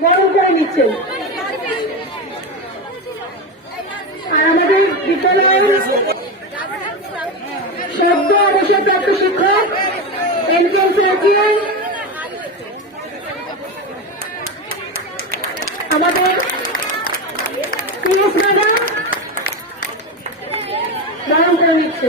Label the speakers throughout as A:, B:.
A: বরণ করে নিচ্ছেন আর আমাদের বিদ্যালয়ের সদ্য অবসরপ্রাপ্ত শিক্ষক এনকেন আমাদের পিএস ম্যাডাম বরণ করে নিচ্ছে।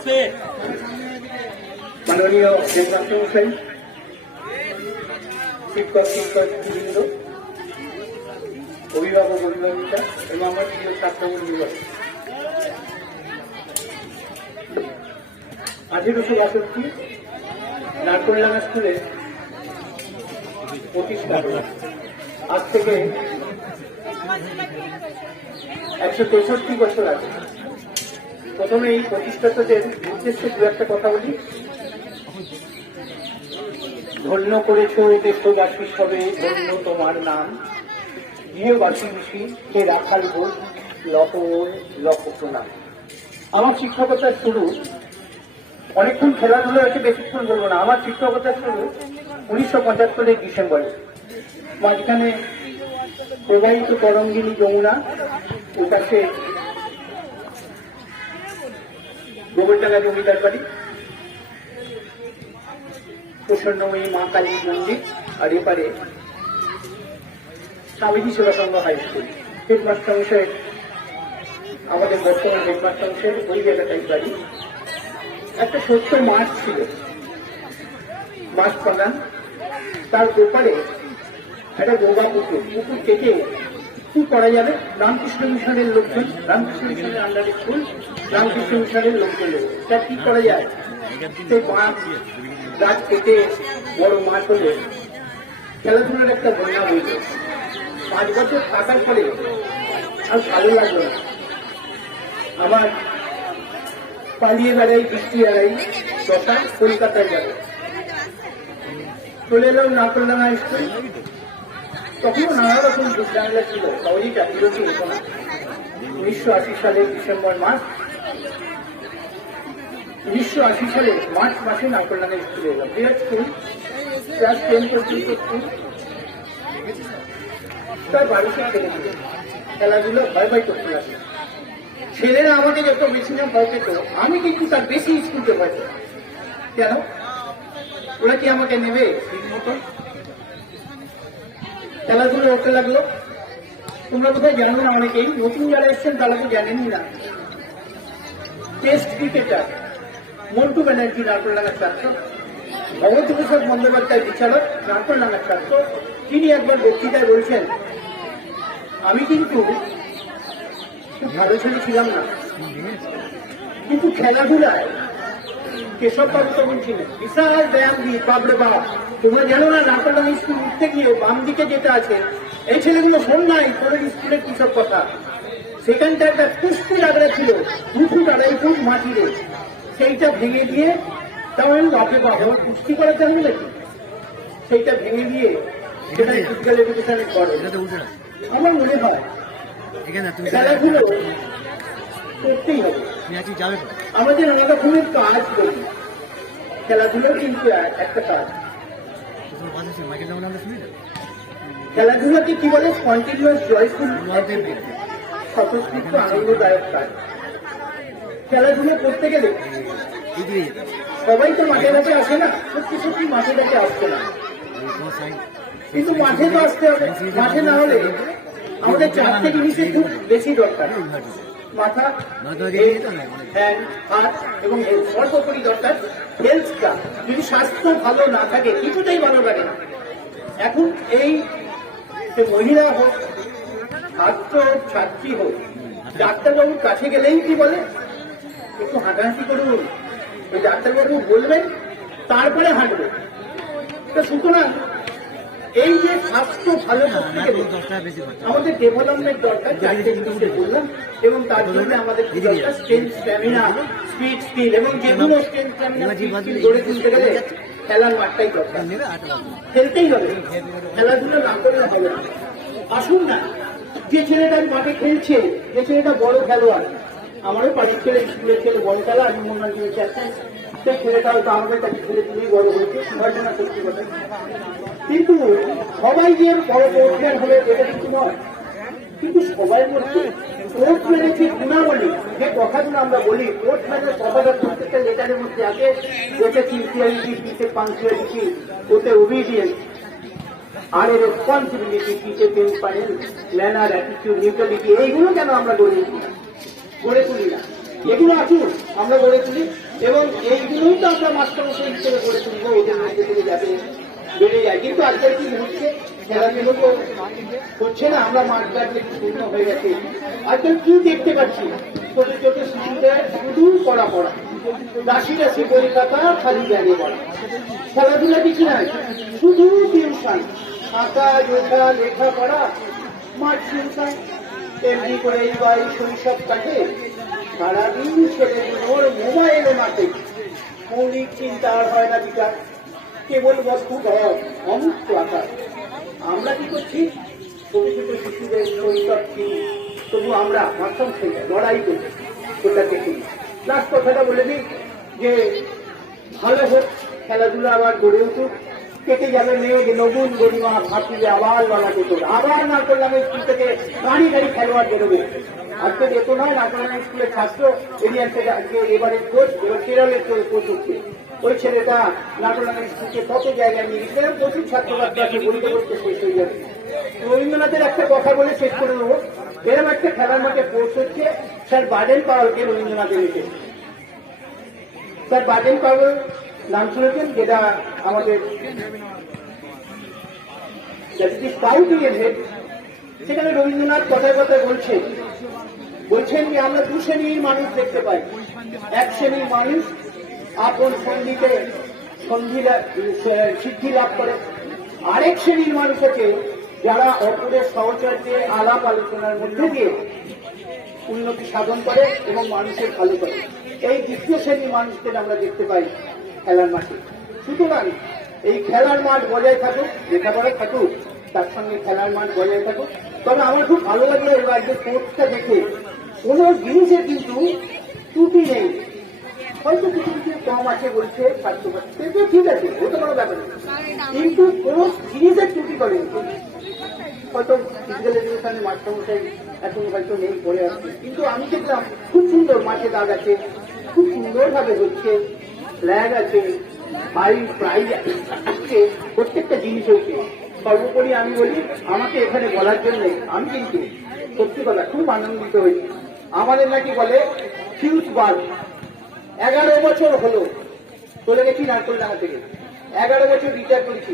B: আছে।
C: অভিভাবক অভিভাবিকা এবং আমার প্রিয় আঠেরোশো বাষট্টি নারকল্যাঙ্গা স্কুলে প্রতিষ্ঠা। আজ থেকে একশো তেষট্টি বছর আগে। প্রথমে এই প্রতিষ্ঠাতাদের উদ্দেশ্যে দু একটা কথা বলি। ধন্য করেছ দেশবাসী সবে, ধন্য তোমার নাম। গৃহবাসী ঋষি কে রাখাল বোধ লপ লপ প্রণাম। আমার শিক্ষকতার শুরু, অনেকক্ষণ খেলাধুলো আছে, বেশিক্ষণ বলব না। আমার শিক্ষকতার শুরু উনিশশো পঁচাত্তরের ডিসেম্বরে। মাঝখানে প্রবাহিত তরঙ্গিনী যমুনা ও গোবরডাঙ্গা জমিদার বাড়ি। প্রসন্নময়ী মা কালী মন্দির, আর এপারে স্বামীজি সেবা সংঘ হাই স্কুল। হেডমাস্টার মশাই আমাদের বর্তমান হেডমাস্টার মশাই, ওই জায়গাটাই বাড়ি। একটা ছোট্ট মাঠ ছিল মাছ বাগান। তার ওপারে একটা গোগা পুকুর। পুকুর কেটে কি করা যাবে? রামকৃষ্ণ মিশনের লোকজন, রামকৃষ্ণ মিশনের আন্ডারে স্কুল রামকৃষ্ণ মিশনের লোকজন। তা কি করা যায়? সেই মাছ গাছ কেটে বড় মাছ হলে খেলাধুলার একটা বন্যা হয়েছে পাঁচ বছর থাকার পরে আর ভালো লাগল না। আমার পালিয়ে বেড়াই বৃষ্টি এড়াই দশা কলকাতায় যাবে। চলে এলাম নাকলডাঙ্গা স্কুল। তখনও নানা রকম ছিল ছিল উনিশশো আশি ডিসেম্বর মাস, উনিশশো আশি সালে মার্চ মাসে স্কুলে এলাম। স্কুল ক্লাস টেন পর্যন্ত স্কুল তার বাড়িতে ছেড়ে দিল খেলাধুলো ভয় ভয় করতে লাগল। ছেলেরা আমাকে যত বেশি না ভয় পেত, আমি কিন্তু তার বেশি স্কুলতে ভয় পেতাম। কেন? ওরা কি আমাকে নেবে ঠিক মতো খেলাধুলো হতে লাগল। তোমরা কোথায় জানো না অনেকেই? নতুন যারা এসছেন, তারা তো জানেনই না। টেস্ট ক্রিকেটার মন্টু ব্যানার্জি নাট্যলাগার ছাত্র। ভগবত প্রসাদ বন্দ্যোপাধ্যায়, বিচারক নাট্যলাগার ছাত্র। তিনি একবার বক্তৃতায় বলছেন, আমি কিন্তু খুব ভালো ছেলে ছিলাম না। কিন্তু খেলাধুলায় কেশব বাবু তখন ছিলেন বিশাল ব্যায়াম দিয়ে বাবরে বাপ তোমরা জানো না নাটলাম স্কুল উঠতে গিয়ে বাম দিকে যেটা আছে। এই ছেলেগুলো শোন নাই তোর স্কুলের কিসব কথা? সেখানটা একটা লাগড়া ছিল দু ফুট আড়াই ফুট মাটিরে। সেইটা ভেঙে দিয়ে তাও আমি বাপে বাবা কুস্তি করাতে হবে নাকি? সেইটা ভেঙে দিয়ে ফিজিক্যাল এডুকেশনে করে আমার মনে হয় খেলাধুলো করতেই হবে।
D: যাবে?
C: আমাদের অনেক রকমের কাজ করি। খেলাধুলো কিন্তু একটা কাজ। খেলাধুলাকে কি বলে? কন্টিনিউয়াস জয়ফুল স্বতঃস্ফূর্ত আনন্দদায়ক কাজ। খেলাধুলো করতে গেলে সবাই তো মাঠে ঘাটে আসে না। সত্যি সত্যি মাঠে ঘাটে আসছে না কিন্তু মাঠে তো আসতে হবে। মাঠে না হলে আমাদের চারটে জিনিসের খুব বেশি দরকার। মাথা হ্যান্ড হাত এবং সর্বোপরি দরকার হেলথটা যদি স্বাস্থ্য ভালো না থাকে কিছুটাই ভালো লাগে না। এখন এই মহিলা হোক ছাত্র হোক ছাত্রী হোক ডাক্তারবাবুর কাছে গেলেই কি বলে? একটু হাঁটাহাঁটি করুন ওই ডাক্তারবাবু বলবেন তারপরে হাঁটবে। সুতরাং এই যে স্বাস্থ্য ভালো আমাদের ডেভেলপমেন্ট দরকার বললাম এবং তার জন্য আমাদের স্ট্রেংথ স্ট্যামিনা স্পিড স্কিল এবং যেগুলো স্ট্রেংথ স্ট্যামিনা গড়ে তুলতে গেলে খেলার মাঠটাই দরকার।
D: আট টাকা
C: খেলতেই হবে। খেলাধুলো না করলে হবে না। আসুন না। যে ছেলেটা মাঠে খেলছে যে ছেলেটা বড় খেলোয়াড় আমারও বাড়ির ছেলে স্কুলের ছেলে বড় খেলা আমি মনে হয় চাচ্ছেন সেই ছেলেটা হয়তো আমাদের কাছে ছেলে তুলেই বড় হয়েছে। ঘটনা সত্যি কথা। কিন্তু সবাই যে বড় পৌঁছার হবে এটা কিন্তু নয়। কিন্তু সবার মধ্যে স্পোর্টসম্যানের যে গুণাবলী। যে কথাগুলো আমরা বলি স্পোর্টসম্যানের কথাটা প্রত্যেকটা লেটারের মধ্যে আছে ওতে সিনসিয়ারিটি পিছে পাংচুয়ালিটি ওতে ওবিডিয়েন্স আর এর রেসপন্সিবিলিটি পিছে ট্রান্সপারেন্স ম্যানার অ্যাটিটিউড নিউট্রালিটি এইগুলো কেন আমরা গড়ে তুলি? গড়ে তুলি না। এগুলো আসুন, আমরা গড়ে তুলি, এবং এইগুলোই তো আমরা মাস্টারমশাই হিসেবে গড়ে তুলবো, ওদের মধ্যে থেকে যাতে বেড়ে যায়। কিন্তু আজকাল কি হচ্ছে খেলাধুলো হচ্ছে না, আমরা মাঠ শূন্য হয়ে গেছে। আজকাল কি দেখতে পাচ্ছি? ছোট ছোট শিশুদের শুধু পড়া পড়া। রাশি রাশি খাতা খালি জায়গায় পড়া। খেলাধুলা কিছু নাই, শুধু টিউশন। আঁকা লেখা লেখা পড়া মাঠ টিউশন। এমনি করে এই শৈশব কাটে। সারাদিন ছেলেগুলোর মোবাইলে মাঠে মৌলিক চিন্তা আর হয় না বিকাশ কেবল বস্তু ঘর অমুক্ত আকার আমরা কি করছি? ছোট ছোট শিশুদের শৈশব কি তবু আমরা মাধ্যম থেকে লড়াই করি ওটা দেখি লাস্ট কথাটা বলে দিই যে, ভালো হোক, খেলাধুলা আবার গড়ে উঠুক। কেটে যাবে মেয়ে নতুন গরিমা ভাবছিলে আবার লড়া হবে। আবার না করলাম স্কুল থেকে গাড়ি গাড়ি খেলোয়াড় বেরোবে। আজকে যেত নয় নাটোরা স্কুলের ছাত্র, এরিয়ার থেকে আজকে এবারে কোচ এবার কেরলের কোচ হচ্ছে। ওই ছেলেটা নাটোরা স্কুলকে কত জায়গায় নিয়ে গেছে প্রচুর ছাত্র বাচ্চা আছে বলতে বলতে শেষ হয়ে যাবে। রবীন্দ্রনাথের একটা কথা বলে শেষ করে দেবো। এরকম একটা খেলার মাঠে কোচ হচ্ছে, স্যার বাডেন পাওয়ারকে রবীন্দ্রনাথের লিখে স্যার বাডেন পাওয়ার নাম শুনেছেন, যেটা আমাদের সেখানে রবীন্দ্রনাথ কথায় কথায় বলছে বলছেন যে আমরা দু শ্রেণির মানুষ দেখতে পাই, এক শ্রেণির মানুষ আপন সঙ্গীতে সন্ধি সিদ্ধি লাভ করে। আরেক শ্রেণির মানুষ আছে যারা অপরের সহচর্যে আলাপ আলোচনার মধ্যে দিয়ে উন্নতি সাধন করে এবং মানুষের ভালো করে। এই দ্বিতীয় শ্রেণির মানুষদের আমরা দেখতে পাই খেলার মাঠে। সুতরাং এই খেলার মাঠ বজায় থাকুক, লেখাপড়া থাকুক, তার সঙ্গে খেলার মাঠ বজায় থাকুক। তবে আমার খুব ভালো লাগে এই রাজ্যের স্পোর্টসটা দেখে। কোনো জিনিসের কিন্তু ত্রুটি নেই। হয়তো কিছু কিছু কম আছে বলছে স্বাস্থ্য ঠিক আছে ওটা কোনো ব্যাপার কিন্তু কোনো জিনিসের ত্রুটি করেনি হয়তো ফিজিক্যাল এডুকেশনে মাস্টারমশাই এখন হয়তো নেই পড়ে আসছে কিন্তু আমি দেখলাম, খুব সুন্দর মাঠে দাগ আছে, খুব সুন্দরভাবে হচ্ছে ফ্ল্যাগ আছে হাই প্রাইজ আছে, প্রত্যেকটা জিনিস হচ্ছে সর্বোপরি আমি বলি, আমাকে এখানে বলার জন্য আমি কিন্তু সত্যি কথা খুব আনন্দিত হয়েছি। আমাদের নাকি বলে ফিউজ বাল্ব এগারো বছর হলো। চলে গেছি নারকলডাঙ্গা থেকে। এগারো বছর রিটায়ার করেছি।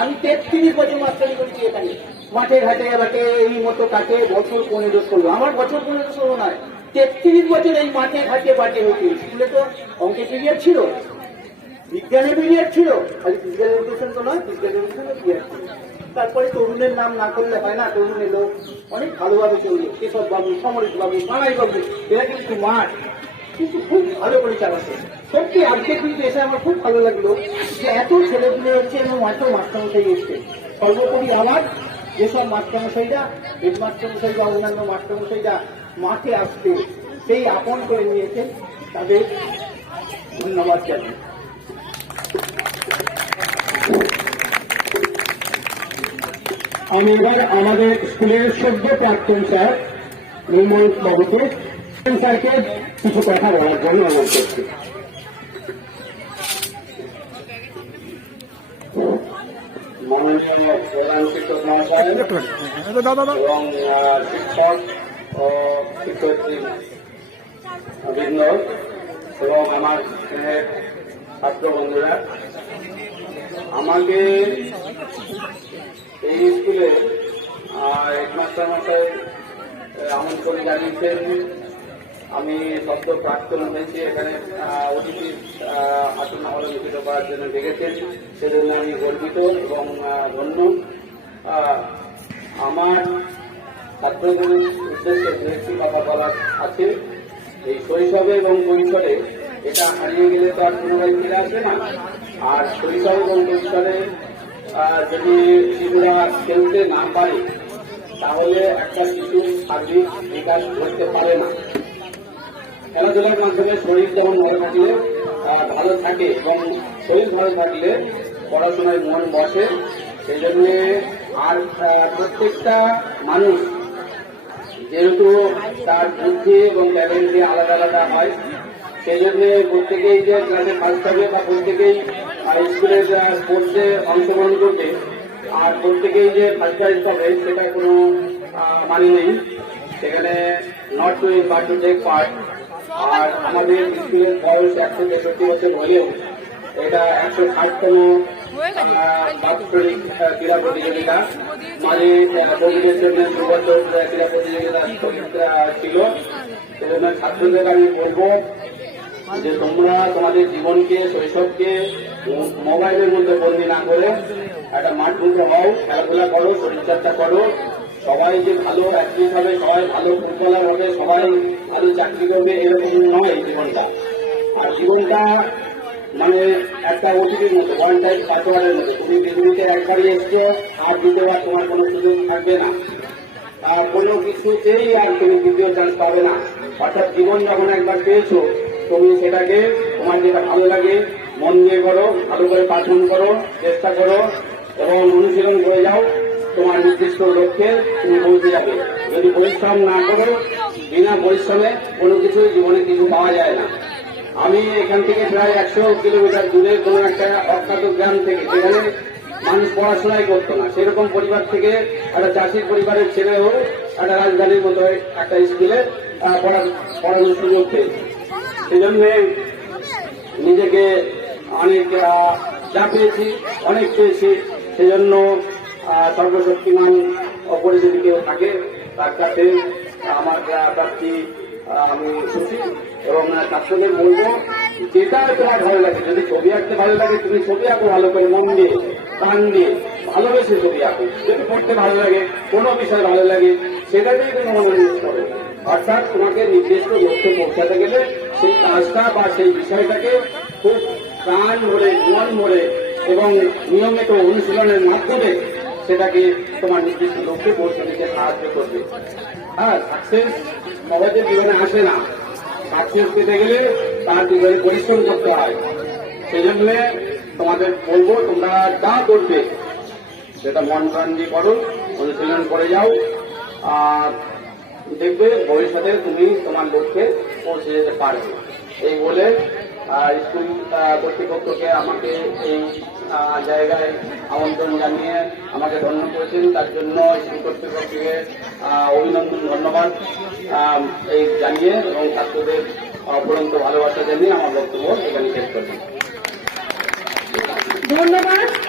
C: আমি তেত্রিশ বছর মাস্টারি করেছি এখানে। মাঠে ঘাটে ঘাটে, এই মতো কাটে, বছর পনেরো ষোলো। আমার বছর পনেরো ষোলো নয়, তেত্রিশ বছর এই মাঠে ঘাটে বাটে হয়েছে। স্কুলে তো অঙ্কে পিরিয়ড ছিল বিজ্ঞানের পিরিয়ড ছিল। খালি ফিজিক্যাল এডুকেশন তো নয় ফিজিক্যাল এডুকেশনের পিরিয়ড ছিল। তারপরে তরুণের নাম না করলে হয় না তরুণ এলো অনেক ভালোভাবে চলল কেশব বাবু সমরেশ বাবু কানাই বাবু এরা কিন্তু মাঠ। কিন্তু খুব ভালো করে চালাচ্ছে সত্যি, আজকে কিন্তু এসে আমার খুব ভালো লাগল যে এত ছেলেগুলো হচ্ছে এবং এত মাস্টারমশাই এসছে। সর্বোপরি আমার যেসব মাস্টারমশাইরা হেড মাস্টারমশাই বা অন্যান্য মাস্টারমশাইরা মাঠে আসতে সেই আপন করে নিয়েছেন, তাদের ধন্যবাদ জানাই। আমি এবার আমাদের স্কুলের সদ্য প্রাক্তন স্যার, নির্মল বাবুকে। স্যারকে কিছু কথা বলার জন্য অনুরোধ করছি এবং শিক্ষক এবং আমার ছাত্র আমাকে
E: স্কুলে হেডমাস্টার মশাই আমন্ত্রণ জানিয়েছেন আমি সদ্য প্রাক্তন হয়েছি এখানে অতিথির আসন আমাদের লিখিত করার জন্য ডেকেছেন। সেজন্য আমি গর্বিত এবং ধন্য। আমার ছাত্রদের উদ্দেশ্যে দু একটি কথা বলার আছে। এই শৈশবে এবং কৈশোরে এটা হারিয়ে গেলে তো আর পুনরায় ফিরে আসবে না। আর শৈশব এবং কৈশোরে যদি শিশুরা খেলতে না পারে, তাহলে একটা শিশু সার্বিক বিকাশ করতে পারে না। খেলাধুলার মাধ্যমে শরীর যেমন ভালো থাকলে ভালো থাকে এবং শরীর ভালো থাকলে পড়াশোনায় মন বসে, সেই জন্য আর প্রত্যেকটা মানুষ যেহেতু তার বুদ্ধি এবং ট্যালেন্ট দিয়ে আলাদা আলাদা হয়, সেই জন্য প্রত্যেকেই যে ক্লাসে ফার্স্ট হবে বা প্রত্যেকেই স্কুলের স্পোর্টসে অংশগ্রহণ করবে, আর প্রত্যেকেই যে ফার্স্ট প্রাইজ পাবে সেটা কোনো মানে নেই। সেখানে নট টু বা টু টেক পার্ট আর আমাদের স্কুলের বয়স একশো তেষট্টি বছর হলেও এটা একশো ষাটতম বাৎসরিক ক্রীড়া প্রতিযোগিতা। মানে কোভিডের জন্য দু বছর ক্রীড়া প্রতিযোগিতা ছিল সেজন্য ছাত্রদের আমি বলব যে তোমরা তোমাদের জীবনকে শৈশবকে মোবাইলের মধ্যে বন্দি না করে একটা মাঠ মুখে হও খেলাধুলা করো শরীরচর্চা করো। সবাই যে ভালো অ্যাথলিট হবে সবাই ভালো ফুটবলার হবে সবাই চাকরি করবে এরকম নয় জীবনটা। আর জীবনটা মানে একটা ওটিপির মতো ওয়ান টাইম পাসওয়ার্ডের মতো। তুমি পৃথিবীতে একবারই এসছো, আর দ্বিতীয়বার তোমার কোনো সুযোগ থাকবে না। আর কোনো কিছুতেই আর তুমি দ্বিতীয় চান্স পাবে না। অর্থাৎ জীবন যখন একবার পেয়েছ, তুমি সেটাকে, তোমার যেটা ভালো লাগে, মন দিয়ে করো, ভালো করে পাঠন করো, চেষ্টা করো, এবং অনুশীলন করে যাও, তোমার নির্দিষ্ট লক্ষ্যে তুমি পৌঁছে যাবে। যদি পরিশ্রম না করো বিনা পরিশ্রমে কোনো কিছুই জীবনে কিছু পাওয়া যায় না। আমি এখান থেকে প্রায় একশো কিলোমিটার দূরে কোনো একটা অখ্যাত গ্রাম থেকে যেখানে মানুষ পড়াশোনাই করতো না। সেরকম পরিবার থেকে একটা চাষির পরিবারের ছেলে হোক, একটা রাজধানীর মতো একটা স্কুলে পড়ানোর সুযোগ পেয়েছে সেই জন্য নিজেকে অনেক যা পেয়েছি, অনেক পেয়েছি। সেজন্য সর্বশক্তিমান অপরে যদি কেউ থাকে, তার কাছে আমার প্রার্থী আমি খুশি এবং আহ, ছাত্রদের বলব যেটা তোমার ভালো লাগে যদি ছবি আঁকতে ভালো লাগে তুমি ছবি আঁকো ভালো করে মন দিয়ে প্রাণ দিয়ে ভালোবেসে ছবি আঁকো। যদি পড়তে ভালো লাগে কোনো বিষয় ভালো লাগে সেটাতেই তুমি মনোনিবেশ করো। অর্থাৎ তোমাকে নির্দিষ্ট লক্ষ্যে পৌঁছাতে গেলে সেই কাজটা বা সেই বিষয়টাকে খুব প্রাণ ভরে মন ভরে এবং নিয়মিত অনুশীলনের মাধ্যমে সেটাকে তোমার নির্দিষ্ট লক্ষ্যে পৌঁছে দিতে সাহায্য করবে। হ্যাঁ সাকসেস সহজে জীবনে আসে না। সাকসেস পেতে গেলে তার জীবনে পরিশ্রম করতে হয়। সেই জন্য তোমাদের বলব, তোমরা যা করবে, সেটা মন প্রাণ দিয়ে করো, অনুশীলন করে যাও। আর দেখবে ভবিষ্যতে তুমি তোমার লক্ষ্যে পৌঁছে যেতে পারবে। এই বলে স্কুল কর্তৃপক্ষকে আমাকে এই জায়গায় আমন্ত্রণ জানিয়ে আমাকে ধন্য করেছেন। তার জন্য স্কুল কর্তৃপক্ষকে অভিনন্দন, ধন্যবাদ এই জানিয়ে এবং ছাত্রদের অপরন্ত ভালোবাসা জানিয়ে আমার বক্তব্য এখানে শেষ করছি।
A: ধন্যবাদ।